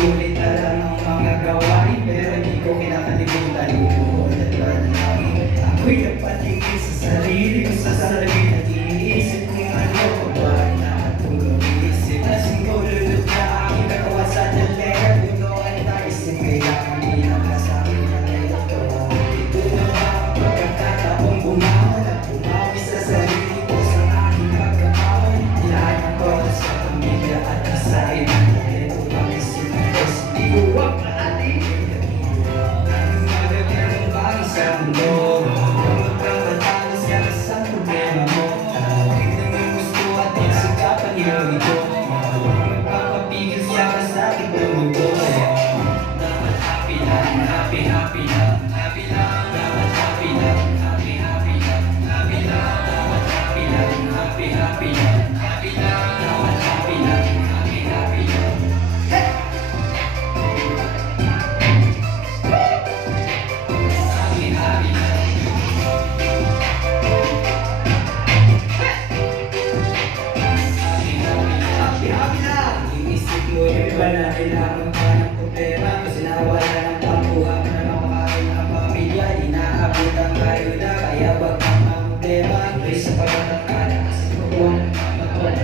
Ulit na lang ang mga gawain, pero di ko kinakalimutan. Uulat ba na lagi? Ako'y napatingin sa sarili ko, sa salamin at iniisip kung ano ko ba na tulong iisip. Lasing ko lulot na aking katawan sa dalera. Tulungan tayo sin kailangan bilang kasabi na ngayon ko. Ito na ba ang pagkakataong bumangon at bumawi sa sarili ko sa aking pagkakaon? Ilahan ko sa pamilya at kasain. Ito mag-isip ko sa liwag na ating ang magagandang bagay sa mundo. Magpapatalos ka sa problema mo. Tawagin ng iyong gusto at magsikapan iyong ito. Magpapapigil siya ka sa ating mundo. Dapat happy lang, happy, happy lang, happy lang. Dapat happy lang, happy, happy lang, happy lang. Dapat happy lang, happy, happy lang, happy lang. Dapat happy lang, happy, happy lang. Happy, happy lang. Happy na! Iisip mo yung iba na kailangan pa ng problema. Kasi nawala ng pambuha mo na makakain ng pamilya. Inaabot ang kayo na kaya wag kang problema. Tuloy sa pagkakakala kasi mabuha ng pamatuan.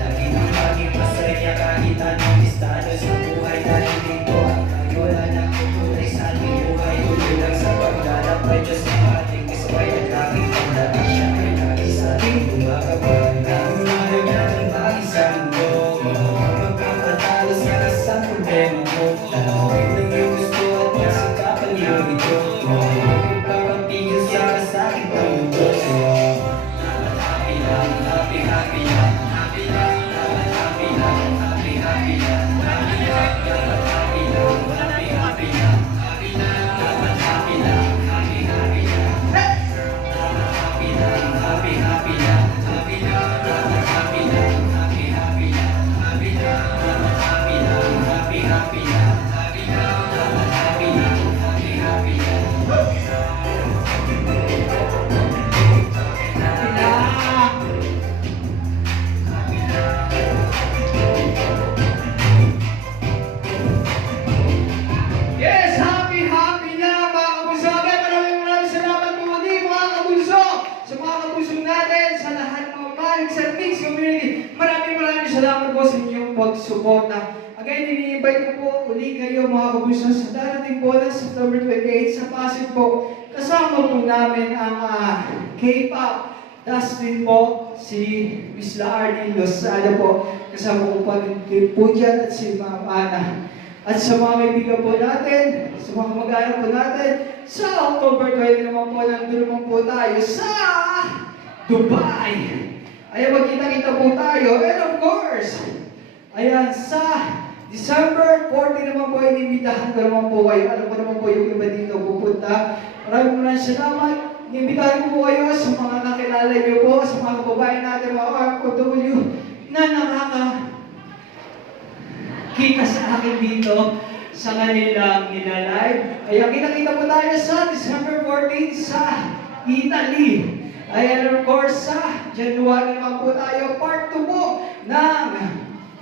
Lagi nang maging masaya kahit anong estado sa buhay. Dahil dito ang kayola ng kukulay sa ating buhay. Tuloy lang sa paglalap ay Diyos ng ating kasabay. At laging paglakas siya ay lagi sa ating gumagabay. Ang magagandang bagay sa mundo. Magpapatalos ka sa problema mo. Tawagin ng iyong gusto at masikapan iyong ito. Magpapapigil siya ka sa aking mundo. Dapat happy lang, happy, happy lang, happy lang. Dapat happy lang, happy, happy lang, happy lang. Dapat happy lang, happy, happy lang, happy lang. Dapat happy lang, happy, happy lang. Dapat happy lang, happy, happy lang, happy lang. Dapat happy lang, happy, happy lang, happy lang. Dapat happy lang, happy, happy lang, happy lang. Dapat happy lang, happy, happy lang. Yes, happy, happy na mga kabunso. Again, maraming salamat po muli mga kabunso. Sa mga kabunso natin, sa lahat ng mga Malig sa Mix Community. Maraming salamat po sa inyong pagsuporta. Again, ini-invite ko po uli kayo mga kabunso sa darating po na September 28 sa Pasig po. Kasama po namin ang K-pop. Dustin po, si Miss Laardi Lozada po. Kasama ko pa din po dyan at si Ma'am Ana. At sa mga kaibigan po natin, sa mga kamag-anak po natin, sa October 20 naman po, nandun naman po tayo sa Dubai. Ayan, magkita-kita po tayo. And of course, ayan, sa December 40 naman po, inimbitahan ko naman po kayo. Alam ko naman po yung iba dito pupunta. Maraming salamat. Inimbitahan ko po kayo sa mga nakilala niyo po, sa mga kababayan natin, mga OFW, na kita sa akin dito sa kanilang nilalive. Kaya kita-kita po tayo sa December 14 sa Italy. Ayan, of course, sa January naman po tayo, part 2 po ng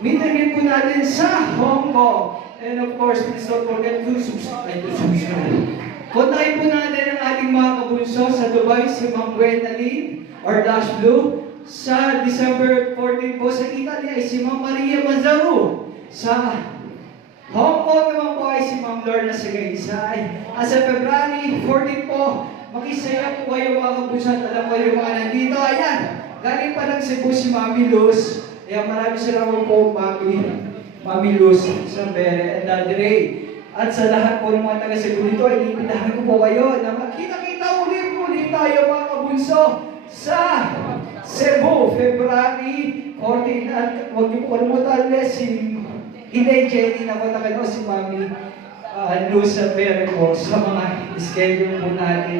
meet and greet po natin sa Hong Kong. And of course, please don't forget to subscribe. Kontakin po natin ang ating mga kabunso sa Dubai, si Ma'am Gwendolyn or Dash Blue. Sa December 14 po sa Italy ay si Ma'am Maria Mazaru. Sa Hong Kong naman po ay si Ma'am Lorna Sagaysay. At sa February 14 po, makisaya po kayo mga kabunso at alam ko yung mga nandito. Ayan, galing pa ng Cebu si Mami Luz. Ayan, maraming salamat po Mami Luz, Sambere, and Daddy Ray. At sa lahat po ng mga taga-Cebu dito, iniimbitahan ko po kayo na magkita-kita ulit tayo mga kabunso sa Cebu, February 14. At huwag niyo po kalimutan si Inday Jenny na kontakin o si Mami Luz Sambere po sa mga schedule po natin.